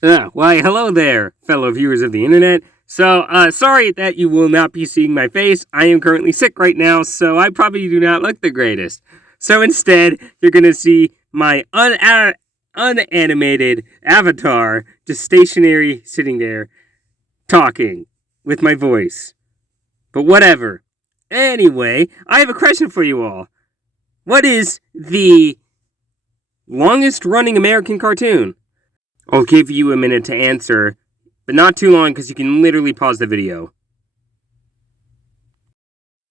Why, hello there, fellow viewers of the internet. Sorry that you will not be seeing my face. I am currently sick right now, so I probably do not look the greatest. So instead, you're gonna see my unanimated avatar just stationary sitting there talking with my voice. But whatever. Anyway, I have a question for you all. What is the longest running American cartoon? I'll give you a minute to answer, but not too long because you can literally pause the video.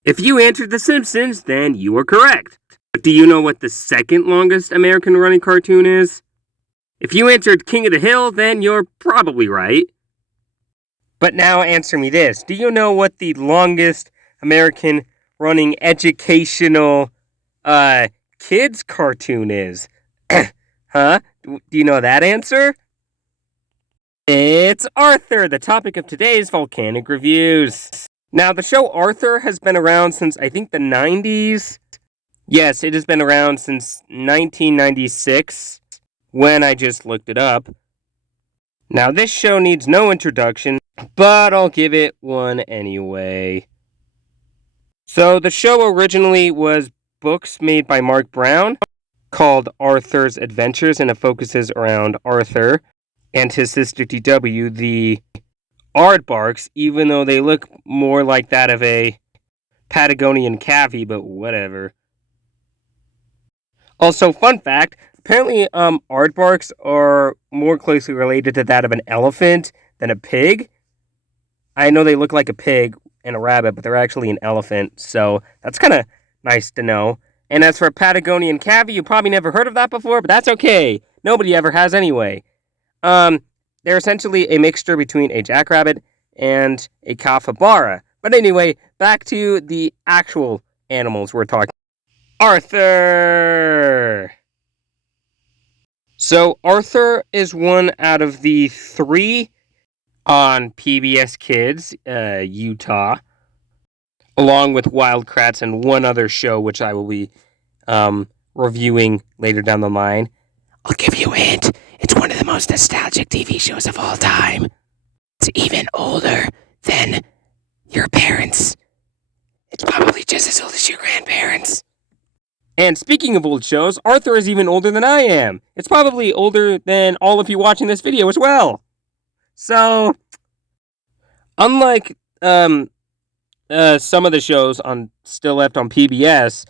If you answered The Simpsons, then you are correct. But do you know what the second longest American running cartoon is? If you answered King of the Hill, then you're probably right. But now answer me this. Do you know what the longest American running educational kids cartoon is? Huh? Do you know that answer? It's Arthur, the topic of today's Volcanic Reviews. Now, the show Arthur has been around since, I think, the 90s. Yes, it has been around since 1996, when I just looked it up. Now, this show needs no introduction, but I'll give it one anyway. So, the show originally was books made by Mark Brown, called Arthur's Adventures, and it focuses around Arthur and his sister DW, the aardvarks, even though they look more like that of a Patagonian cavy, but whatever. Also, fun fact, apparently aardvarks are more closely related to that of an elephant than a pig. I know they look like a pig and a rabbit, but they're actually an elephant, so that's kind of nice to know. And as for a Patagonian cavy, you probably never heard of that before, but that's okay. Nobody ever has anyway. They're essentially a mixture between a jackrabbit and a capybara. But anyway, back to the actual animals we're talking about. Arthur! So, Arthur is one out of the 3 on PBS Kids, Utah, along with Wild Kratts and one other show, which I will be reviewing later down the line. I'll give you a hint. It's one of the most nostalgic TV shows of all time. It's even older than your parents. It's probably just as old as your grandparents. And speaking of old shows, Arthur is even older than I am. It's probably older than all of you watching this video as well. So, unlike some of the shows still left on PBS,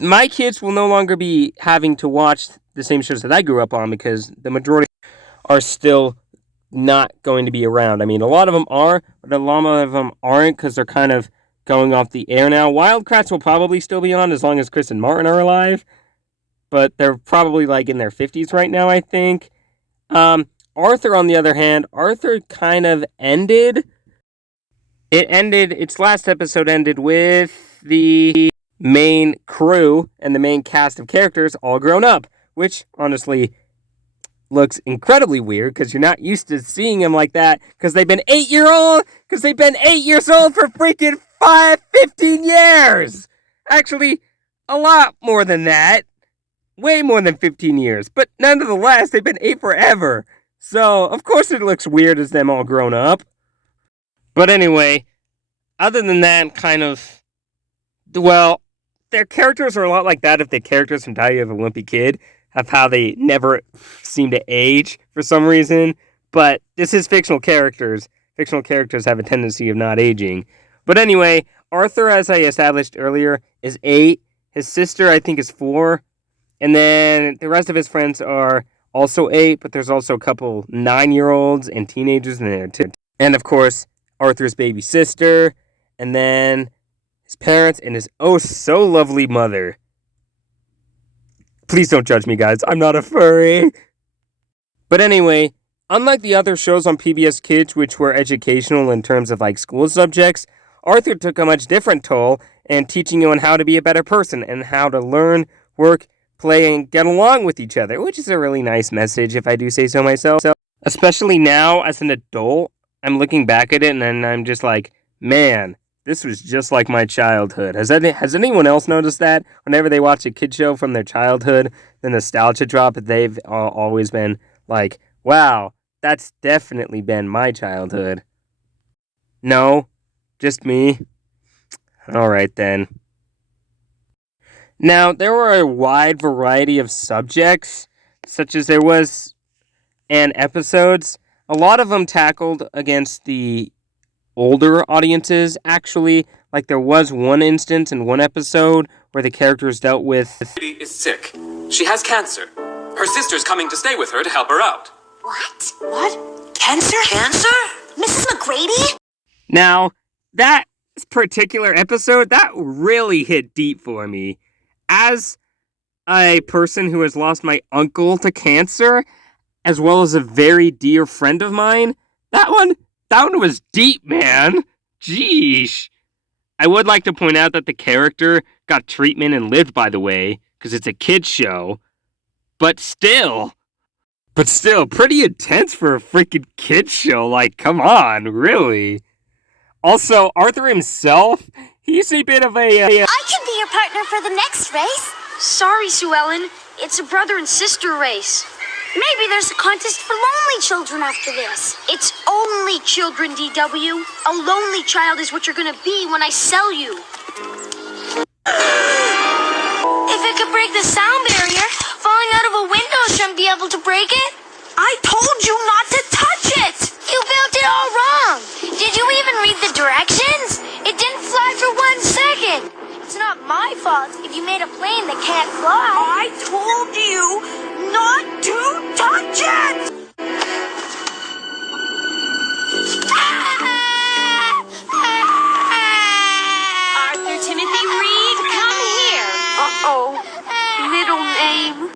my kids will no longer be having to watch the same shows that I grew up on because the majority are still not going to be around. I mean, a lot of them are, but a lot of them aren't because they're kind of going off the air now. Wild Kratts will probably still be on as long as Chris and Martin are alive, but they're probably like in their 50s right now, I think. Arthur, on the other hand, Arthur kind of ended. Its last episode ended with the main crew and the main cast of characters all grown up, which honestly looks incredibly weird because you're not used to seeing them like that because they've been 8 years old for freaking 15 years. Actually, a lot more than that. Way more than 15 years. But nonetheless, they've been 8 forever. So, of course it looks weird as them all grown up. But anyway, other than that, their characters are a lot like that of the characters from Diary of a Wimpy Kid, of how they never seem to age for some reason. But this is fictional characters. Fictional characters have a tendency of not aging. But anyway, Arthur, as I established earlier, is 8. His sister, I think, is 4. And then the rest of his friends are also 8, but there's also a couple 9-year-olds and teenagers in there too. And of course, Arthur's baby sister, and then his parents, and his oh-so-lovely mother. Please don't judge me, guys. I'm not a furry. But anyway, unlike the other shows on PBS Kids, which were educational in terms of like school subjects, Arthur took a much different toll in teaching you on how to be a better person and how to learn, work, play, and get along with each other, which is a really nice message, if I do say so myself. Especially now, as an adult, I'm looking back at it and then I'm just like, man, this was just like my childhood. Has anyone else noticed that? Whenever they watch a kid show from their childhood, the nostalgia drop, they've always been like, Wow, that's definitely been my childhood. No, just me. Alright then. Now, there were a wide variety of subjects, such as there was, and episodes. A lot of them tackled against the older audiences, actually. Like, there was one instance in one episode where the characters dealt with... Lady is sick. She has cancer. Her sister's coming to stay with her to help her out. What? What? Cancer? Cancer? Mrs. McGrady? Now, that particular episode, that really hit deep for me. As a person who has lost my uncle to cancer, as well as a very dear friend of mine, that one was deep, man. Jeesh. I would like to point out that the character got treatment and lived, by the way, because it's a kid's show. But still, pretty intense for a freaking kid's show. Like, come on, really. Also, Arthur himself, he's a bit of a... I can be your partner for the next race. Sorry, Sue Ellen. It's a brother and sister race. Maybe there's a contest for lonely children after this. It's only children, DW. A lonely child is what you're gonna be when I sell you. If it could break the sound barrier, falling out of a window shouldn't be able to break it. I told you not to touch it! You built it all wrong! Did you even read the directions? It didn't fly for 1 second! It's not my fault if you made a plane that can't fly. I told you not to touch it! Arthur Timothy Reed, come here. Middle name.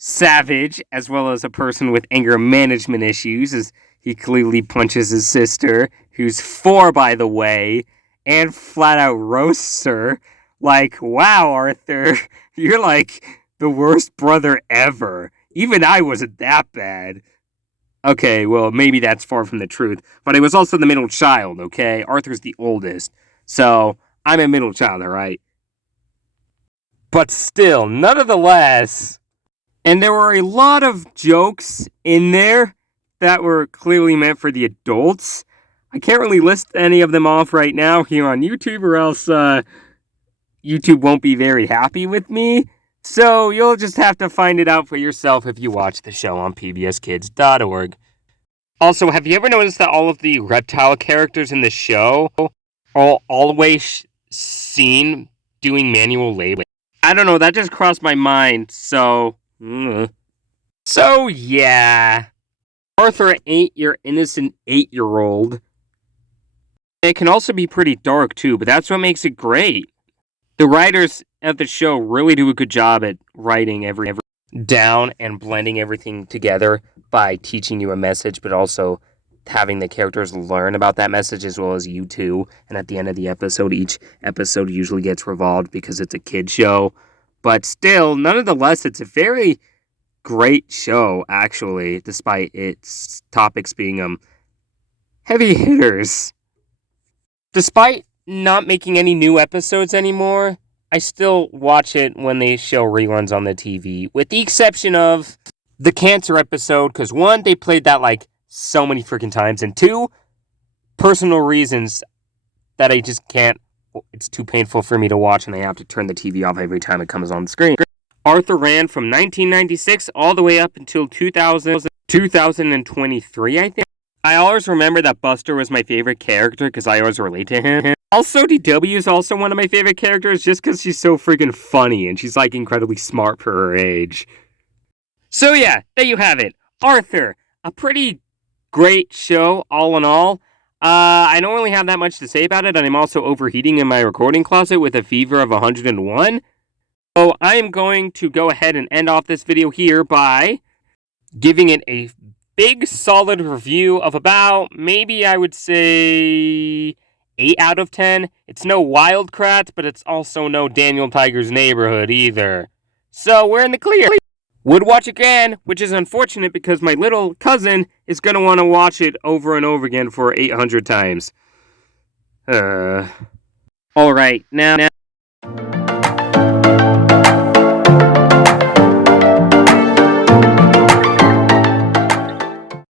Savage, as well as a person with anger management issues, as he clearly punches his sister, who's 4, by the way, and flat out roasts her. Like, wow, Arthur, you're like the worst brother ever. Even I wasn't that bad. Okay, well, maybe that's far from the truth, but I was also the middle child, okay? Arthur's the oldest, so I'm a middle child, alright? But still, nonetheless... And there were a lot of jokes in there that were clearly meant for the adults. I can't really list any of them off right now here on YouTube, or else YouTube won't be very happy with me. So you'll just have to find it out for yourself if you watch the show on pbskids.org. Also, have you ever noticed that all of the reptile characters in the show are always seen doing manual labor? I don't know, that just crossed my mind, so... So, yeah. Arthur ain't your innocent 8-year-old. It can also be pretty dark, too, but that's what makes it great. The writers of the show really do a good job at writing every down and blending everything together by teaching you a message, but also having the characters learn about that message as well as you too. And at the end of the episode, each episode usually gets revolved because it's a kid show. But still, nonetheless, it's a very great show, actually, despite its topics being heavy hitters. Despite not making any new episodes anymore, I still watch it when they show reruns on the TV, with the exception of the cancer episode, because 1, they played that like so many freaking times, and 2, personal reasons that I just can't. It's too painful for me to watch, and I have to turn the TV off every time it comes on the screen. Arthur ran from 1996 all the way up until 2023, I think. I always remember that Buster was my favorite character because I always relate to him. Also, DW is also one of my favorite characters just because she's so freaking funny, and she's like incredibly smart for her age. So yeah, there you have it. Arthur, a pretty great show all in all. I don't really have that much to say about it, and I'm also overheating in my recording closet with a fever of 101. So I am going to go ahead and end off this video here by giving it a big solid review of about, maybe I would say 8 out of 10. It's no Wildcrats, but it's also no Daniel Tiger's Neighborhood either. So we're in the clear. Would watch again, which is unfortunate because my little cousin is going to want to watch it over and over again for 800 times. Alright, now